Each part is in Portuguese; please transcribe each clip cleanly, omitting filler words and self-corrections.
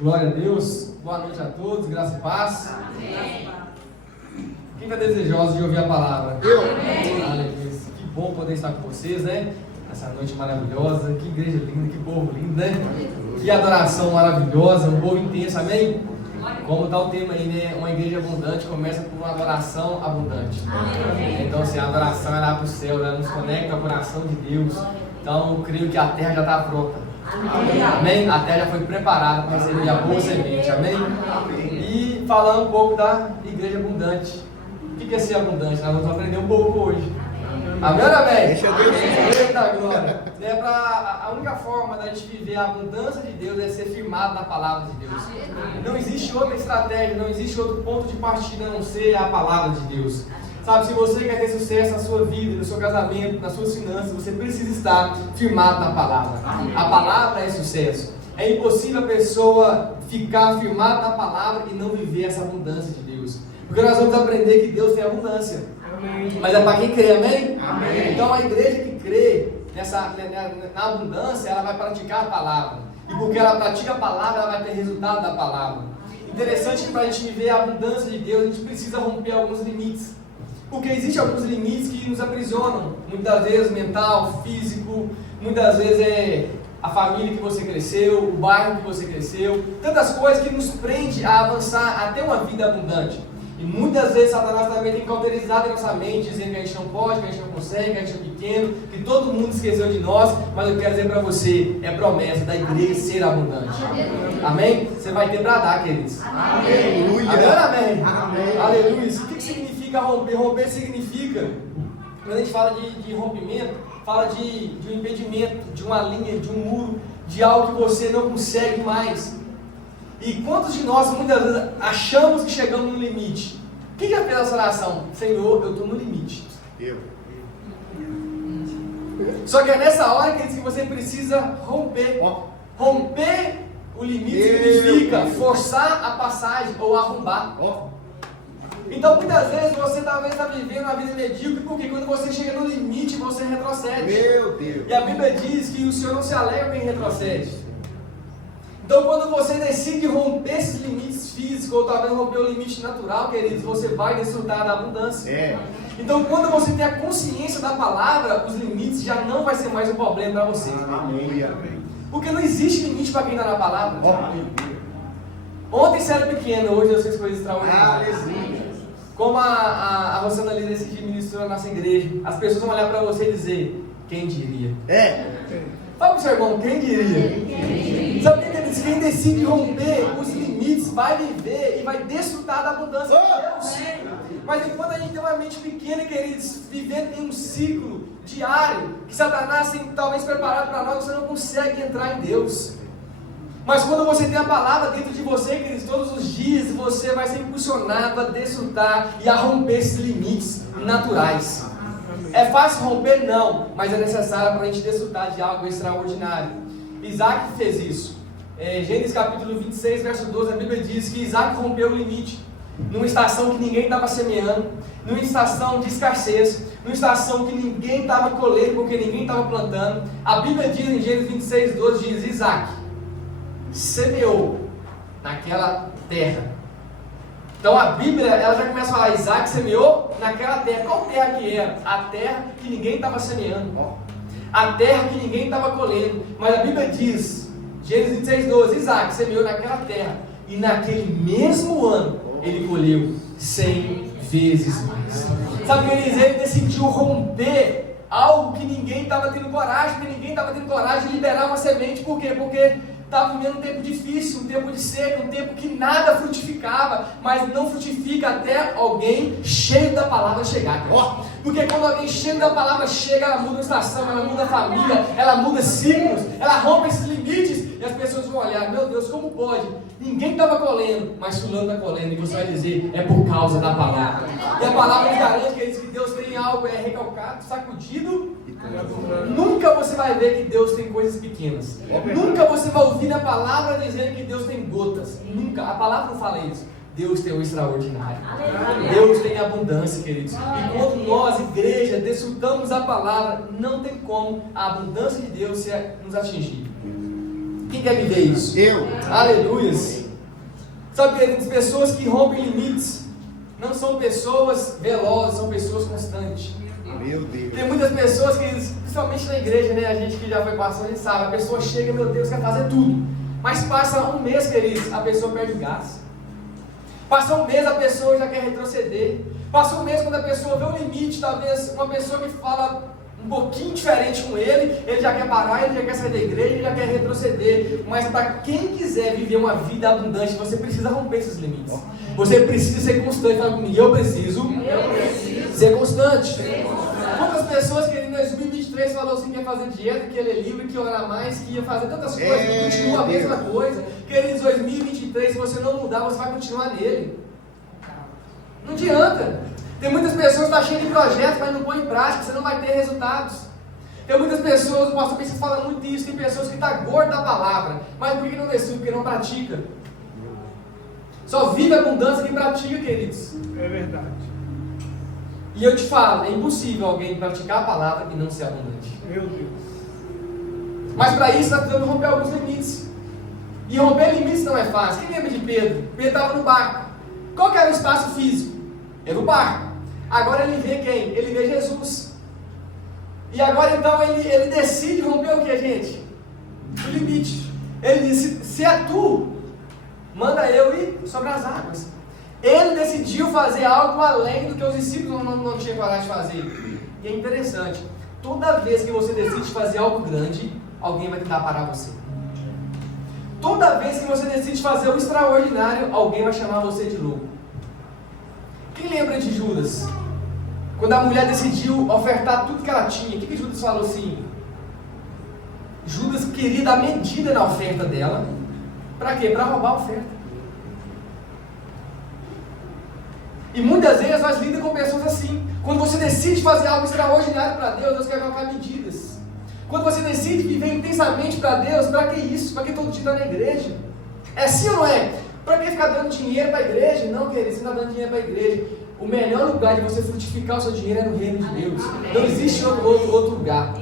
Glória a Deus, boa noite a todos, graça e paz. Amém. Quem está desejoso de ouvir a palavra? Eu. Aleluia. Que bom poder estar com vocês, né? Essa noite maravilhosa, que igreja linda, que povo lindo, né? Que adoração maravilhosa, um povo intenso, amém? Como está o tema aí, né? Uma igreja abundante começa por uma adoração abundante. Amém. Então, assim, a adoração é lá para o céu, ela nos conecta ao coração de Deus. Então, eu creio que a terra já está pronta. Amém? A terra já foi preparada para receber a boa semente. Amém? E falando um pouco da igreja abundante. O que é ser abundante? Nós vamos aprender um pouco hoje. Amém ou amém? Deixa Deus fazer. Eita glória. A única forma da gente viver a abundância de Deus é ser firmado na palavra de Deus. Não existe outra estratégia, não existe outro ponto de partida a não ser a palavra de Deus. Sabe, se você quer ter sucesso na sua vida, no seu casamento, nas suas finanças, você precisa estar firmado na palavra. A palavra é sucesso. É impossível a pessoa ficar firmada na palavra e não viver essa abundância de Deus. Porque nós vamos aprender que Deus tem abundância. Mas é para quem crê, amém? Amém. Então a igreja que crê na abundância, ela vai praticar a palavra. E porque ela pratica a palavra, ela vai ter resultado da palavra. Interessante que para a gente viver a abundância de Deus, a gente precisa romper alguns limites. Porque existem alguns limites que nos aprisionam, muitas vezes mental, físico, muitas vezes é a família que você cresceu, o bairro que você cresceu, tantas coisas que nos prende a avançar até uma vida abundante. E muitas vezes Satanás também tem cauterizado em nossa mente, dizendo que a gente não pode, que a gente não consegue, que a gente é pequeno, que todo mundo esqueceu de nós, mas eu quero dizer para você, é promessa da igreja ser abundante. Amém? Você vai ter para dar, queridos. Aleluia. Amém? Amém. Aleluia. O que significa romper? Romper significa, quando a gente fala de rompimento, fala de um impedimento, de uma linha, de um muro, de algo que você não consegue mais. E quantos de nós muitas vezes achamos que chegamos no limite? Quem já fez essa oração? Senhor, eu estou no limite. Eu. Só que é nessa hora que você precisa romper. Romper o limite significa forçar a passagem ou arrombar. Então muitas vezes você talvez está vivendo uma vida medíocre, porque quando você chega no limite você retrocede. Meu Deus. E a Bíblia diz que o Senhor não se alegra quem retrocede. Então quando você decide romper esses limites físicos, ou talvez romper o limite natural, queridos, você vai desfrutar da abundância. Então quando você tem a consciência da palavra, os limites já não vai ser mais um problema para você. Amém. Porque não existe limite para quem está na palavra. Ontem você era pequeno, hoje eu sei as coisas extraordinárias. Como a Rosana Lisa esse dia ministrou na nossa igreja, as pessoas vão olhar para você e dizer, quem diria? Fala para o seu irmão, quem diria? Sabe o que ele diz? Quem decide romper os limites vai viver e vai desfrutar da abundância de Deus. Mas enquanto a gente tem uma mente pequena, queridos, vivendo em um ciclo diário, que Satanás tem talvez preparado para nós, você não consegue entrar em Deus. Mas quando você tem a palavra dentro de você, queridos, todos os dias você vai ser impulsionado a desfrutar e a romper esses limites naturais. É fácil romper? Não, mas é necessário para a gente desfrutar de algo extraordinário. Isaac fez isso. Gênesis capítulo 26, verso 12, a Bíblia diz que Isaac rompeu o limite. Numa estação que ninguém estava semeando, numa estação de escassez, numa estação que ninguém estava colhendo porque ninguém estava plantando. A Bíblia diz em Gênesis 26, 12, diz, Isaac semeou naquela terra. Então a Bíblia, ela já começa a falar, Isaac semeou naquela terra. Qual terra que era? A terra que ninguém estava semeando. A terra que ninguém estava colhendo. Mas a Bíblia diz, Gênesis 26, 12, Isaac semeou naquela terra. E naquele mesmo ano, ele colheu 100 vezes mais. Sabe o que ele diz? Ele decidiu romper algo que ninguém estava tendo coragem, porque ninguém estava tendo coragem de liberar uma semente. Por quê? Porque estava vivendo um tempo difícil, um tempo de seca, um tempo que nada frutificava, mas não frutifica até alguém cheio da palavra chegar. Porque quando alguém cheio da palavra chega, ela muda a estação, ela muda a família, ela muda ciclos, ela rompe esses limites, e as pessoas vão olhar, meu Deus, como pode? Ninguém estava colhendo, mas fulano está colhendo, e você vai dizer, é por causa da palavra. E a palavra nos garante que Deus tem algo recalcado, sacudido. Nunca você vai ver que Deus tem coisas pequenas. Nunca você vai ouvir a palavra dizendo que Deus tem gotas. Nunca, a palavra não fala isso. Deus tem o extraordinário. Deus tem abundância, queridos. E quando nós, igreja, desfrutamos a palavra, não tem como a abundância de Deus nos atingir. Quem quer viver isso? Eu. Aleluias. Sabe, queridos, pessoas que rompem limites não são pessoas velozes, são pessoas constantes. Meu Deus. Tem muitas pessoas que, principalmente na igreja, né? A gente que já foi pastor, a gente sabe, a pessoa chega, meu Deus, quer fazer tudo. Mas passa um mês, queridos, a pessoa perde o gás. Passa um mês, a pessoa já quer retroceder. Passa um mês, quando a pessoa vê um limite, talvez uma pessoa que fala um pouquinho diferente com ele já quer parar, ele já quer sair da igreja, ele já quer retroceder. Mas para quem quiser viver uma vida abundante, você precisa romper esses limites. Você precisa ser constante. Fala comigo, eu preciso ser constante. Quantas pessoas que em 2023 falou assim que ia fazer dieta, que ia ler livro, que ia orar mais, que ia fazer tantas coisas, que continua a mesma coisa. Queridos, 2023, se você não mudar, você vai continuar nele. Não adianta. Tem muitas pessoas que estão cheias de projetos, mas não põem em prática, você não vai ter resultados. Tem muitas pessoas, o pastor Precisa fala muito isso, tem pessoas que estão gordas da palavra, mas por que não decide? Porque não pratica. Só vive a abundância quem pratica, queridos. É verdade. E eu te falo, é impossível alguém praticar a palavra e não ser abundante. Meu Deus. Mas para isso nós precisamos romper alguns limites. E romper limites não é fácil. Quem lembra de Pedro? Pedro estava no barco. Qual que era o espaço físico? Era o barco. Agora ele vê quem? Ele vê Jesus. E agora então ele decide romper o que, gente? O limite. Ele disse, se é tu, manda eu ir sobre as águas. Ele decidiu fazer algo além do que os discípulos não tinham coragem de fazer. E é interessante, toda vez que você decide fazer algo grande, alguém vai tentar parar você. Toda vez que você decide fazer o extraordinário, alguém vai chamar você de louco. Quem lembra de Judas? Quando a mulher decidiu ofertar tudo que ela tinha, o que Judas falou assim? Judas queria dar medida na oferta dela. Para quê? Para roubar a oferta. E muitas vezes nós lidamos com pessoas assim. Quando você decide fazer algo extraordinário para Deus, Deus quer colocar medidas. Quando você decide viver intensamente para Deus, para que isso? Para que todo dia está na igreja? É sim ou não é? Para que ficar dando dinheiro para a igreja? Não, querido, você não está dando dinheiro para a igreja. O melhor lugar de você frutificar o seu dinheiro é no reino de Deus. Não existe outro lugar.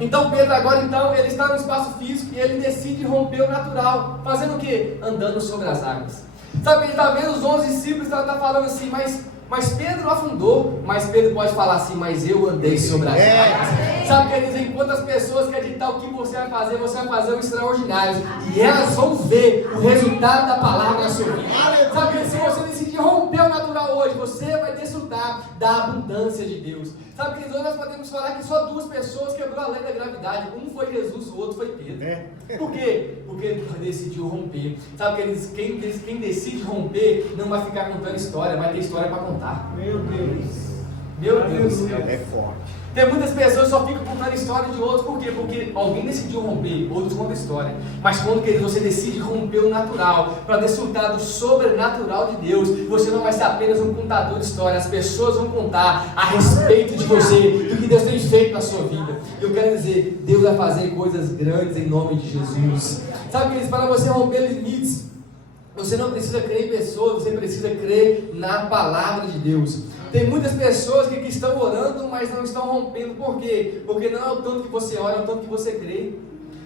Então Pedro agora ele está no espaço físico e ele decide romper o natural. Fazendo o quê? Andando sobre as águas. Sabe, ele está vendo os 11 discípulos, está falando assim, mas Pedro afundou, mas Pedro pode falar assim, mas eu andei sobre as águas. Sabe, quer dizer, enquanto as pessoas querem ditar o que você vai fazer o extraordinário, e elas vão ver o resultado da palavra na sua vida. Sabe, se você decidir romper o natural hoje, você vai desfrutar da abundância de Deus. Sabe, queridos, hoje nós podemos falar que só 2 pessoas quebrou a lei da gravidade. Um foi Jesus, o outro foi Pedro. Por quê? Porque ele decidiu romper. Sabe, queridos, quem decide romper não vai ficar contando história, vai ter história para contar. Meu Deus. Meu Deus do céu. É forte. Tem muitas pessoas que só ficam contando história de outros, por quê? Porque alguém decidiu romper, outros contam história. Mas quando você decide romper o natural, para desfrutar do sobrenatural de Deus, você não vai ser apenas um contador de história, as pessoas vão contar a respeito de você, do que Deus tem feito na sua vida. E eu quero dizer, Deus vai fazer coisas grandes em nome de Jesus. Sabe, queridos, para você romper limites, você não precisa crer em pessoas, você precisa crer na palavra de Deus. Tem muitas pessoas que estão orando, mas não estão rompendo. Por quê? Porque não é o tanto que você ora, é o tanto que você crê.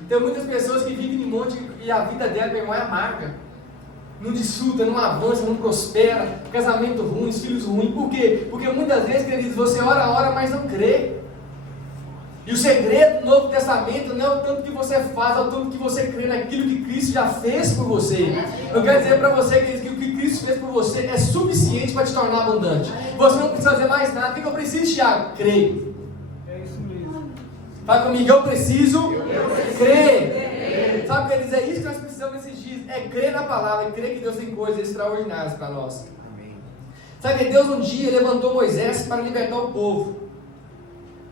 Tem muitas pessoas que vivem em monte e a vida dela, meu irmão, é amarga. Não desfruta, não avança, não prospera, casamento ruim, filhos ruins. Por quê? Porque muitas vezes, queridos, você ora, mas não crê. E o segredo do Novo Testamento não é o tanto que você faz, é o tanto que você crê naquilo que Cristo já fez por você. Eu quero dizer para você que o que Cristo fez por você é suficiente para te tornar abundante. Você não precisa fazer mais nada. O que eu preciso, Thiago? Crer. É isso mesmo. Fala comigo, eu preciso crer. Sabe o que ele diz? É isso que nós precisamos nesses dias. É crer na palavra, é crer que Deus tem coisas extraordinárias para nós. Sabe que Deus um dia levantou Moisés para libertar o povo.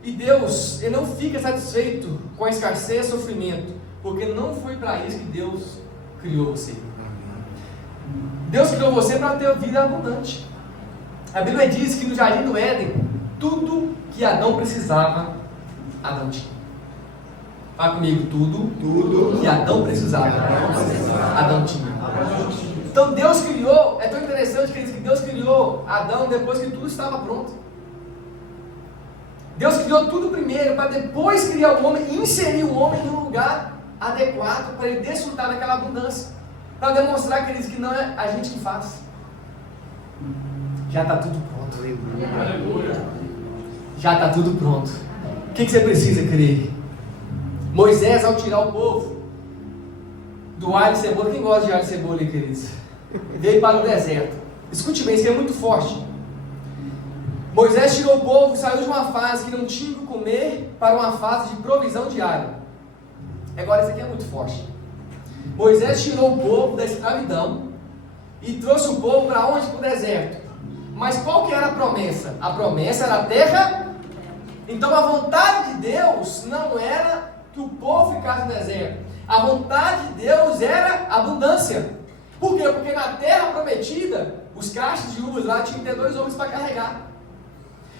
E Deus, Ele não fica satisfeito com a escassez e sofrimento, porque não foi para isso que Deus criou você. Deus criou você para ter vida abundante. A Bíblia diz que no Jardim do Éden, tudo que Adão precisava, Adão tinha. Fala comigo, tudo que Adão precisava, Adão tinha. Então Deus criou, é tão interessante que Deus criou Adão depois que tudo estava pronto. Deus criou tudo primeiro, para depois criar o homem e inserir o homem no lugar adequado para ele desfrutar daquela abundância. Para demonstrar, queridos, que não é a gente que faz. Já está tudo pronto. Aleluia. Já está tudo pronto. O que você precisa crer? Moisés, ao tirar o povo do alho e cebola, quem gosta de alho e cebola, queridos? Veio para o deserto. Escute bem, isso é muito forte. Moisés tirou o povo e saiu de uma fase que não tinha o que comer para uma fase de provisão diária. Agora, isso aqui é muito forte. Moisés tirou o povo da escravidão e trouxe o povo para onde? Para o deserto. Mas qual que era a promessa? A promessa era a terra. Então a vontade de Deus não era que o povo ficasse no deserto. A vontade de Deus era abundância. Por quê? Porque na terra prometida, os cachos de uvas lá tinham que ter 2 homens para carregar.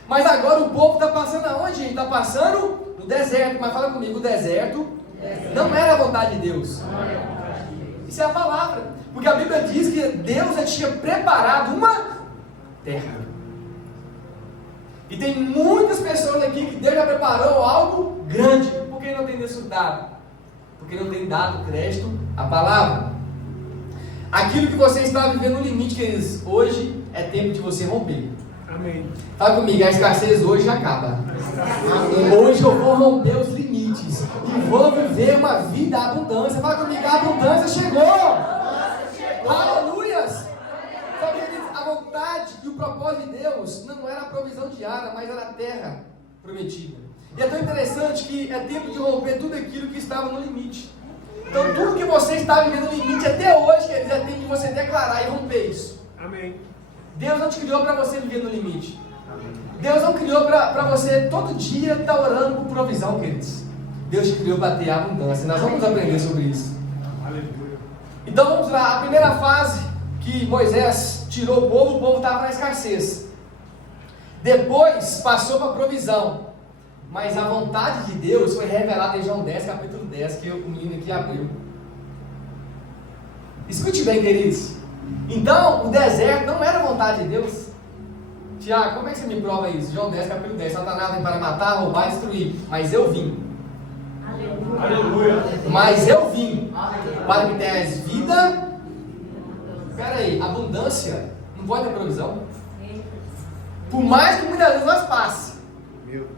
Mas agora o povo está passando aonde, gente? Está passando no deserto. Mas fala comigo, o deserto não era a vontade de Deus. Isso é a palavra. Porque a Bíblia diz que Deus já tinha preparado uma terra. E tem muitas pessoas aqui que Deus já preparou algo grande. Por que não tem desfrutado? Porque não tem dado crédito à palavra. Aquilo que você está vivendo no limite, queridos, hoje é tempo de você romper. Amém. Fala comigo, a escassez hoje acaba. Hoje eu vou romper os limites e vou viver uma vida abundância. Fala comigo, a abundância chegou. Aleluias. Sabe, queridos, a vontade e o propósito de Deus não era a provisão diária, mas era a terra prometida. E é tão interessante que é tempo de romper tudo aquilo que estava no limite. Então tudo que você está vivendo no limite até hoje, queridos, é tempo de você declarar e romper isso. Amém. Deus não te criou para você viver no limite. Deus não criou para você todo dia estar orando por provisão, queridos. Deus te criou para ter abundância. Nós vamos aprender sobre isso. Aleluia. Então vamos lá. A primeira fase que Moisés tirou o povo estava na escassez. Depois passou para a provisão. Mas a vontade de Deus foi revelada em João 10, capítulo 10, que o menino aqui abriu. Escute bem, queridos. Então, o deserto não era a vontade de Deus. Tiago, como é que você me prova isso? João 10, capítulo 10. Satanás vem para matar, roubar e destruir. Mas eu vim. Aleluia. Mas eu vim para que tenhas vida. Espera aí, abundância não pode ter provisão? Por mais que muitas vezes nós passe. Meu Deus.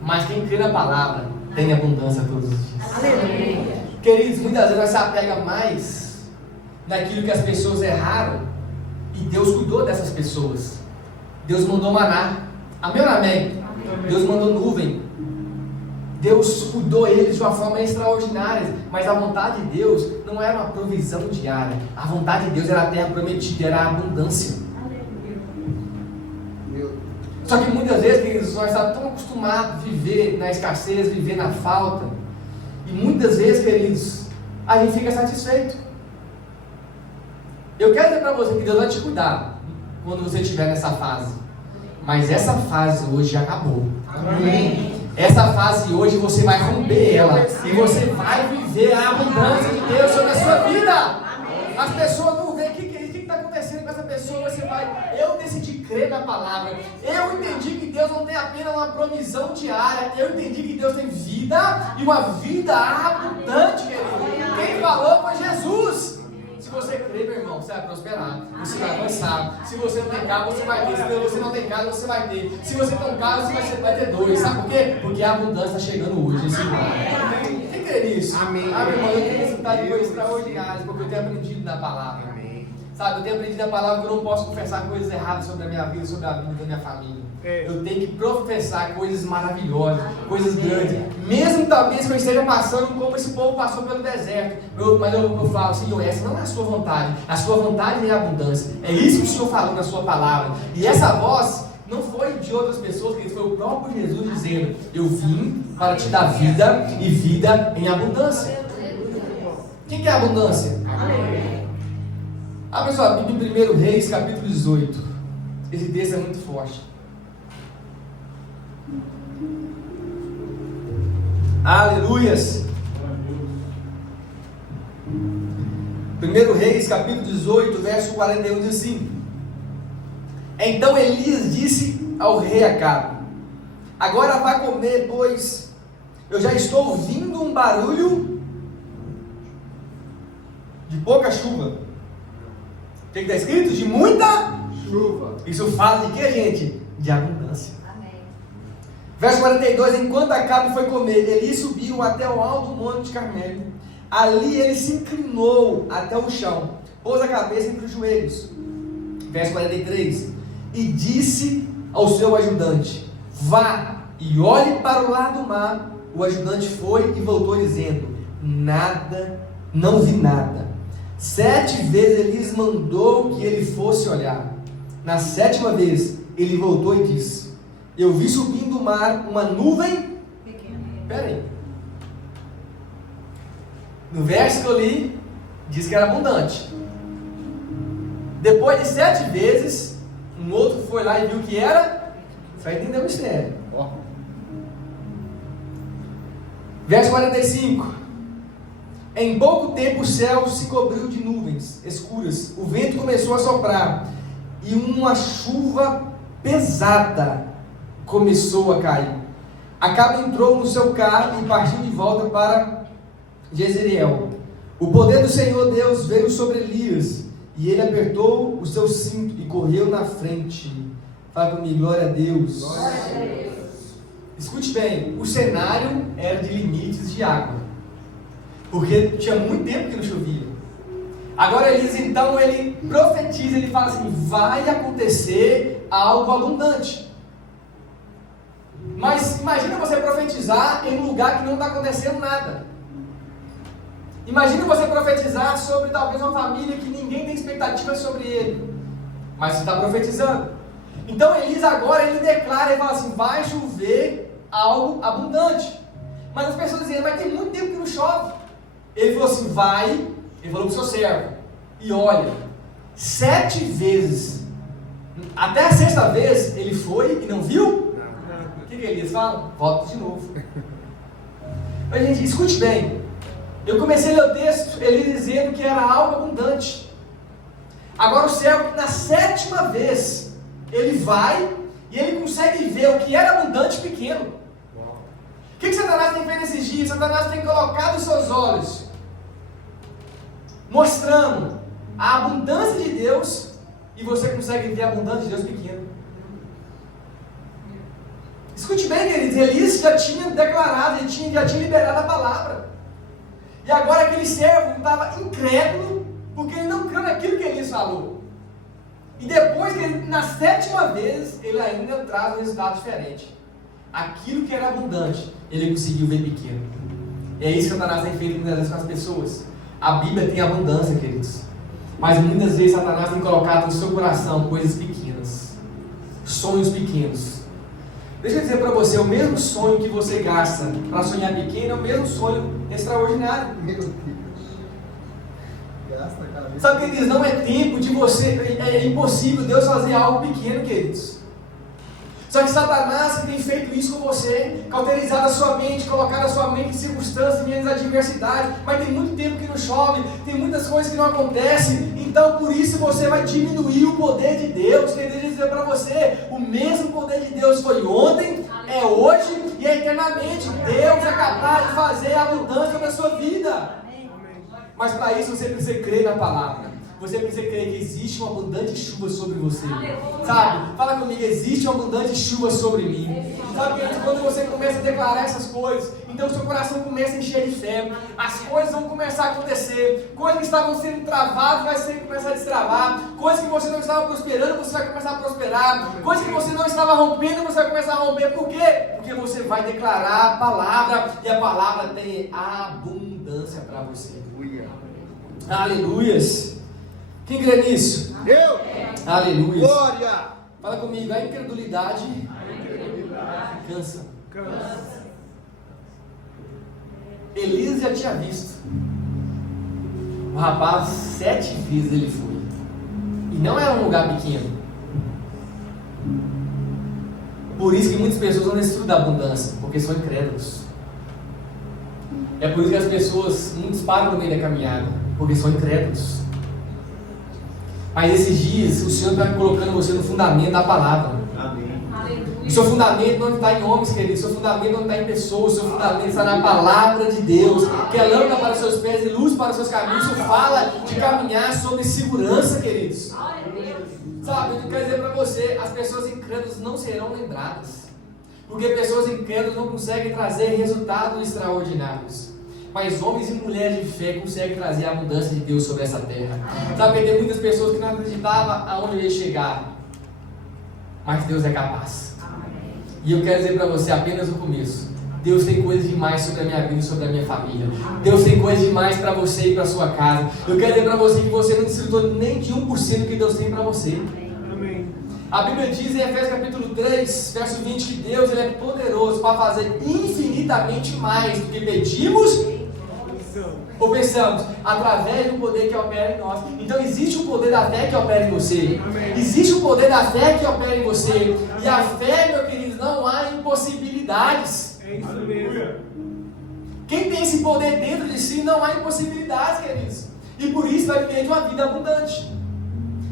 Mas quem crê na palavra tem abundância todos os dias. Aleluia. Queridos, muitas vezes nós se apega mais naquilo que as pessoas erraram e Deus cuidou dessas pessoas. Deus mandou maná. Amém ou amém? Deus mandou nuvem. Deus cuidou eles de uma forma extraordinária. Mas a vontade de Deus não era uma provisão diária. A vontade de Deus era a terra prometida, era a abundância. Só que muitas vezes, queridos, nós estamos tão acostumados a viver na escassez, viver na falta. E muitas vezes, queridos, a gente fica satisfeito. Eu quero dizer para você que Deus vai te cuidar quando você estiver nessa fase. Mas essa fase hoje já acabou. Amém. Essa fase hoje você vai romper ela. E você vai viver a abundância de Deus sobre a sua vida. As pessoas vão ver o que está acontecendo com essa pessoa. Você vai, eu decidi crer na palavra. Eu entendi que Deus não tem apenas uma provisão diária. Eu entendi que Deus tem vida e uma vida abundante, querido. Quem falou foi Jesus. Se você crer, meu irmão, você vai prosperar, você vai avançar. Se você não tem carro, você vai ter. Se você não tem casa, você vai ter. Se você tem um carro, você vai ter 2. Sabe por quê? Porque a abundância está chegando hoje, esse lugar. Quem crê nisso? Amém. Ah, meu irmão, eu tenho resultado de coisas extraordinárias, porque eu tenho aprendido na palavra. Amém. Sabe, eu tenho aprendido na palavra que eu não posso confessar coisas erradas sobre a minha vida, sobre a vida da minha família. Eu tenho que professar coisas maravilhosas, coisas grandes. Mesmo talvez que eu esteja passando como esse povo passou pelo deserto. Mas eu falo, Senhor, essa não é a sua vontade. A sua vontade é a abundância. É isso que o Senhor falou na sua palavra. E essa voz não foi de outras pessoas, que foi o próprio Jesus dizendo: eu vim para te dar vida e vida em abundância. Quem que é a abundância? Abre sua Bíblia em 1 Reis, capítulo 18. Esse texto é muito forte. Aleluias. 1 Reis, capítulo 18, verso 41 diz assim: então Elias disse ao rei Acabe: agora vai comer, pois eu já estou ouvindo um barulho de pouca chuva. O que está escrito? De muita chuva. Isso fala de que, gente? De abundância. Verso 42, enquanto Acabe foi comer, Eli subiu até o alto monte de Carmelo. Ali ele se inclinou até o chão, pôs a cabeça entre os joelhos. Verso 43, e disse ao seu ajudante, vá e olhe para o lado do mar. O ajudante foi e voltou dizendo, nada, não vi nada. 7 vezes Eli mandou que ele fosse olhar. Na 7ª vez, ele voltou e disse, eu vi subindo do mar uma nuvem pequena. Espera aí. No verso que eu li, diz que era abundante. Depois de 7 vezes, um outro foi lá e viu que era. Você vai entender o mistério. Verso 45. Em pouco tempo o céu se cobriu de nuvens escuras. O vento começou a soprar. E uma chuva pesada começou a cair. Acabe entrou no seu carro e partiu de volta para Jezreel. O poder do Senhor Deus veio sobre Elias, e ele apertou o seu cinto e correu na frente. Fala comigo, glória a Deus. Glória a Deus. Escute bem, o cenário era de limites de água, porque tinha muito tempo que não chovia. Agora Elias, então, ele profetiza, ele fala assim, vai acontecer algo abundante. Mas imagina você profetizar em um lugar que não está acontecendo nada. Imagina você profetizar sobre talvez uma família que ninguém tem expectativa sobre ele, mas você está profetizando. Então Elias agora, ele declara, ele fala assim, vai chover algo abundante. Mas as pessoas dizem, mas tem muito tempo que não chove. Ele falou assim, vai, ele falou para o seu servo, e olha, 7 vezes, até a 6ª vez, ele foi e não viu. O que Elias fala? Volta de novo. Mas gente, escute bem, eu comecei a ler o texto, ele dizendo que era algo abundante. Agora o servo, na 7ª vez, ele vai e ele consegue ver o que era abundante pequeno. O que Satanás tem feito nesses dias? Satanás tem colocado os seus olhos, mostrando a abundância de Deus, e você consegue ver a abundância de Deus pequeno. Escute bem, queridos, Elias já tinha declarado, já tinha liberado a palavra. E agora aquele servo estava incrédulo, porque ele não creu naquilo que Elias falou. E depois, na 7ª vez, ele ainda traz um resultado diferente. Aquilo que era abundante, ele conseguiu ver pequeno. É isso que Satanás tem feito muitas vezes com as pessoas. A Bíblia tem abundância, queridos. Mas muitas vezes Satanás tem colocado no seu coração coisas pequenas, sonhos pequenos. Deixa eu dizer para você, o mesmo sonho que você gasta para sonhar pequeno é o mesmo sonho extraordinário. Meu Deus. Gasta a cabeça. Sabe, queridos, não é tempo de você, é impossível Deus fazer algo pequeno, queridos. Só que Satanás que tem feito isso com você, cauterizado a sua mente, colocado a sua mente em circunstâncias, em adversidades, mas tem muito tempo que não chove, tem muitas coisas que não acontecem, então por isso você vai diminuir o poder de Deus. Deixa eu dizer para você, o mesmo poder de Deus foi ontem, é hoje e é eternamente. Deus é capaz de fazer abundância na sua vida, mas para isso você precisa crer na palavra. Você precisa crer que existe uma abundante chuva sobre você. Sabe? Fala comigo, existe uma abundante chuva sobre mim. Sabe, quando você começa a declarar essas coisas, então o seu coração começa a encher de fé. As coisas vão começar a acontecer. Coisas que estavam sendo travadas vai começar a destravar. Coisas que você não estava prosperando, você vai começar a prosperar. Coisas que você não estava rompendo, você vai começar a romper. Por quê? Porque você vai declarar a palavra, e a palavra tem abundância para você. Aleluias. Quem crê nisso? Eu. Aleluia. Glória. Fala comigo, a incredulidade cansa. Elias já tinha visto. O rapaz 7 vezes ele foi. E não era um lugar pequeno. Por isso que muitas pessoas não desfrutam da abundância, porque são incrédulos. É por isso que as pessoas, muitos param no meio da caminhada, porque são incrédulos. Mas esses dias, o Senhor está colocando você no fundamento da palavra. Amém. De seu fundamento não está em homens, querido. O seu fundamento não está em pessoas. O seu fundamento está na palavra de Deus, que é lâmpada para os seus pés e luz para os seus caminhos. Isso fala de caminhar sobre segurança, queridos. Sabe, eu quero dizer para você, as pessoas incrédulas não serão lembradas, porque pessoas incrédulas não conseguem trazer resultados extraordinários. Mas homens e mulheres de fé conseguem trazer a abundância de Deus sobre essa terra. Sabe, tem muitas pessoas que não acreditavam aonde eu ia chegar, mas Deus é capaz. E eu quero dizer para você apenas o começo. Deus tem coisas demais sobre a minha vida e sobre a minha família. Deus tem coisas demais para você e para a sua casa. Eu quero dizer para você que você não desfrutou nem de 1% do que Deus tem para você. Amém. A Bíblia diz em Efésios capítulo 3, verso 20, que Deus ele é poderoso para fazer infinitamente mais do que pedimos ou pensamos, através do poder que opera em nós. Então existe o poder da fé que opera em você. Amém. Existe o poder da fé que opera em você. E a fé, meu querido, não há impossibilidades. É isso mesmo. Quem tem esse poder dentro de si, não há impossibilidades, queridos. E por isso vai viver de uma vida abundante.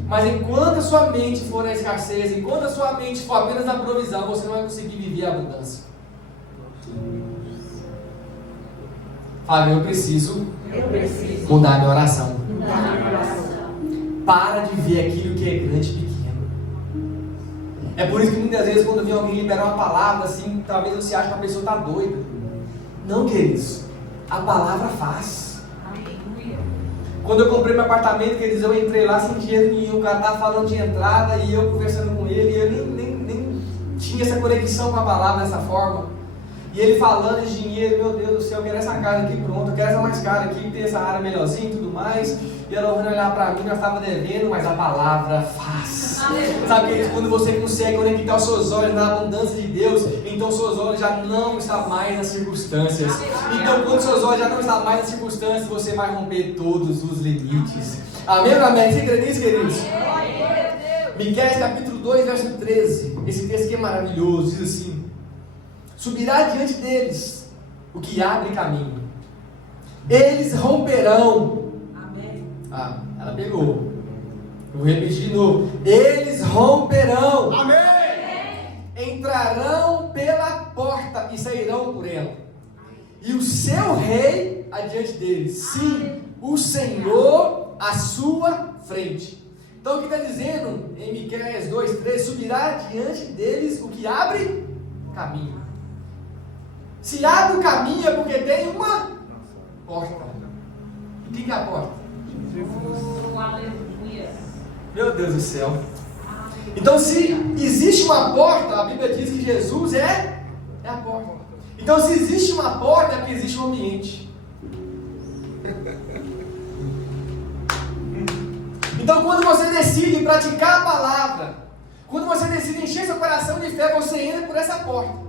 Mas enquanto a sua mente for na escassez, enquanto a sua mente for apenas na provisão, você não vai conseguir viver a abundância. Fábio, eu preciso mudar minha oração. Para de ver aquilo que é grande e pequeno. É por isso que muitas vezes quando vem alguém liberar uma palavra assim, talvez você ache que a pessoa está doida. Não, queridos, a palavra faz. Quando eu comprei meu apartamento, queridos, eu entrei lá sem dinheiro nenhum, o cara estava falando de entrada e eu conversando com ele, e eu nem tinha essa conexão com a palavra dessa forma. E ele falando de dinheiro, meu Deus do céu, eu quero essa casa aqui pronta, eu quero essa mais cara aqui, tem essa área melhorzinha e tudo mais. E ela ouvindo olhar para mim, nós estávamos devendo, mas a palavra faz. Sabe, queridos, quando você consegue conectar os seus olhos na abundância de Deus, então os seus olhos já não estão mais nas circunstâncias. Então quando os seus olhos já não estão mais nas circunstâncias, você vai romper todos os limites. Amém, amém? Você crê nisso, queridos? Miqueias capítulo 2, verso 13. Esse texto aqui é maravilhoso, diz assim: subirá diante deles o que abre caminho. Eles romperão. Amém. Ah, ela pegou. Eu vou repetir de novo. Eles romperão. Amém. Entrarão pela porta e sairão por ela. E o seu rei adiante deles. Sim, o Senhor à sua frente. Então o que está dizendo em Miqueias 2:3? Subirá diante deles o que abre caminho. Se abre o caminho é porque tem uma porta. E o que é a porta? Oh, aleluia. Meu Deus do céu. Então se existe uma porta, a Bíblia diz que Jesus é a porta. Então se existe uma porta é porque existe um ambiente. Então quando você decide praticar a palavra, quando você decide encher seu coração de fé, você entra por essa porta.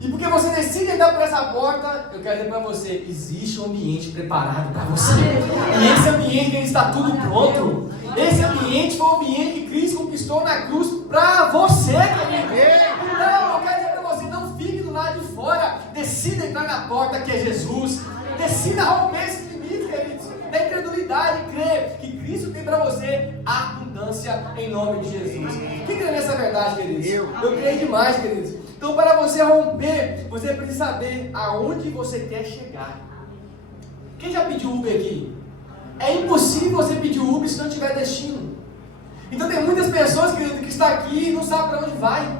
E porque você decide entrar por essa porta, eu quero dizer para você, existe um ambiente preparado para você. E esse ambiente está tudo pronto. Esse ambiente foi o ambiente que Cristo conquistou na cruz para você, querido. Então, eu quero dizer para você, não fique do lado de fora. Decida entrar na porta que é Jesus. Decida romper esse limite, queridos. Da incredulidade, crer que Cristo tem para você abundância em nome de Jesus. Quem crê nessa verdade, queridos? Eu creio demais, queridos. Então, para você romper, você precisa saber aonde você quer chegar. Quem já pediu Uber aqui? É impossível você pedir Uber se não tiver destino. Então, tem muitas pessoas, querido, que estão aqui e não sabem para onde vai,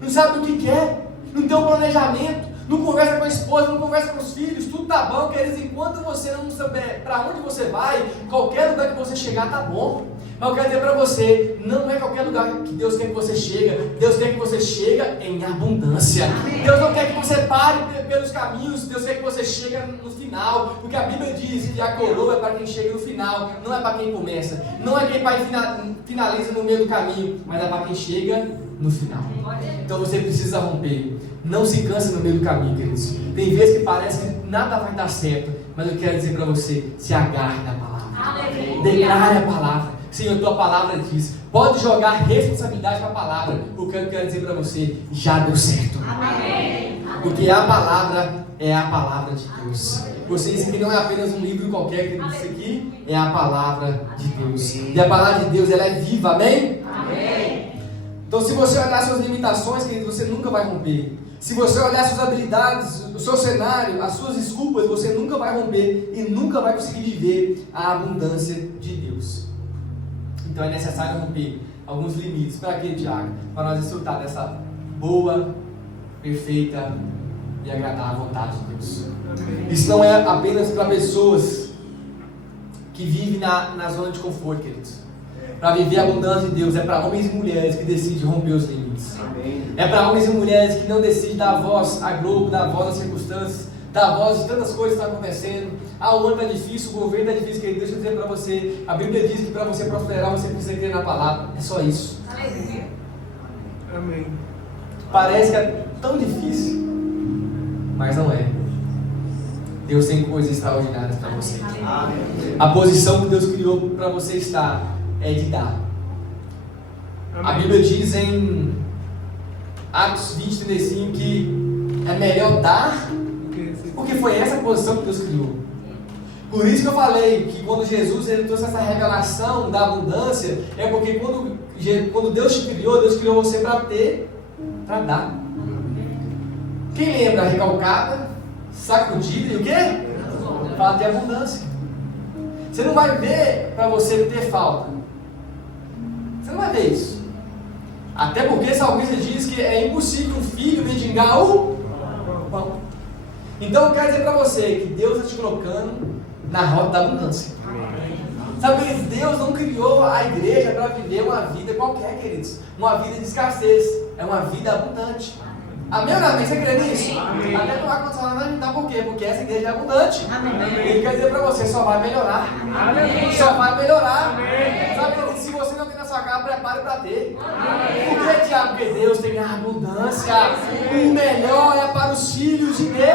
não sabem o que quer, não tem um planejamento, não conversa com a esposa, não conversa com os filhos, tudo tá bom, queridos. Enquanto você não souber para onde você vai, qualquer lugar que você chegar tá bom. Mas eu quero dizer para você, não é qualquer lugar que Deus quer que você chegue. Deus quer que você chegue em abundância. Deus não quer que você pare pelos caminhos. Deus quer que você chegue no final. Porque a Bíblia diz que a coroa é para quem chega no final, não é para quem começa. Não é quem finaliza no meio do caminho, mas é para quem chega no final. Então você precisa romper. Não se canse no meio do caminho, queridos. Tem vezes que parece que nada vai dar certo, mas eu quero dizer para você, se agarre na palavra. Declare a palavra. Senhor, tua palavra diz. Pode jogar responsabilidade para a palavra. O que eu quero dizer para você, já deu certo. Amém. Porque a palavra é a palavra de Deus. Você disse que não é apenas um livro qualquer, que isso aqui é a palavra de Deus. E a palavra de Deus, ela é viva, amém? Amém. Então, se você olhar suas limitações, querido, você nunca vai romper. Se você olhar suas habilidades, o seu cenário, as suas desculpas, você nunca vai romper e nunca vai conseguir viver a abundância de Deus. Então, é necessário romper alguns limites. Para quê, Tiago? Para nós desfrutar dessa boa, perfeita e agradável vontade de Deus. Isso não é apenas para pessoas que vivem na zona de conforto, queridos. Para viver a abundância de Deus é para homens e mulheres que decidem romper os limites. É para homens e mulheres que não decidem dar voz à Globo, dar voz às circunstâncias, dar voz de tantas coisas que estão acontecendo. O ano está difícil, o governo está difícil, querido. Deixa eu dizer para você, a Bíblia diz que para você prosperar você precisa crer na palavra. É só isso. Aleluia. Amém. Parece que é tão difícil, mas não é. Deus tem coisas extraordinárias para você. A posição que Deus criou para você estar é de dar. A Bíblia diz em Atos 20:35 que é melhor dar, porque foi essa posição que Deus criou. Por isso que eu falei que quando Jesus ele trouxe essa revelação da abundância, é porque quando Deus te criou, Deus criou você para ter, para dar. Quem lembra? Recalcada, sacudida e o quê? Para ter abundância. Você não vai ver para você ter falta. Você não vai ver isso. Até porque o salmista diz que é impossível um filho mendigar o pão. Então eu quero dizer para você que Deus está te colocando na rota da abundância. Sabe que Deus não criou a igreja para viver uma vida qualquer, queridos. Uma vida de escassez. É uma vida abundante. Amém ou não? Você crê nisso? Amém. Até tomar condição não está por quê? Porque essa igreja é abundante. Amém. Ele quer dizer para você, só vai melhorar. Amém. Só vai melhorar. Amém. Sabe que se você não tem na sua casa, prepare para ter. Por que, Tiago? Porque Deus tem a abundância. O melhor é para os filhos de Deus.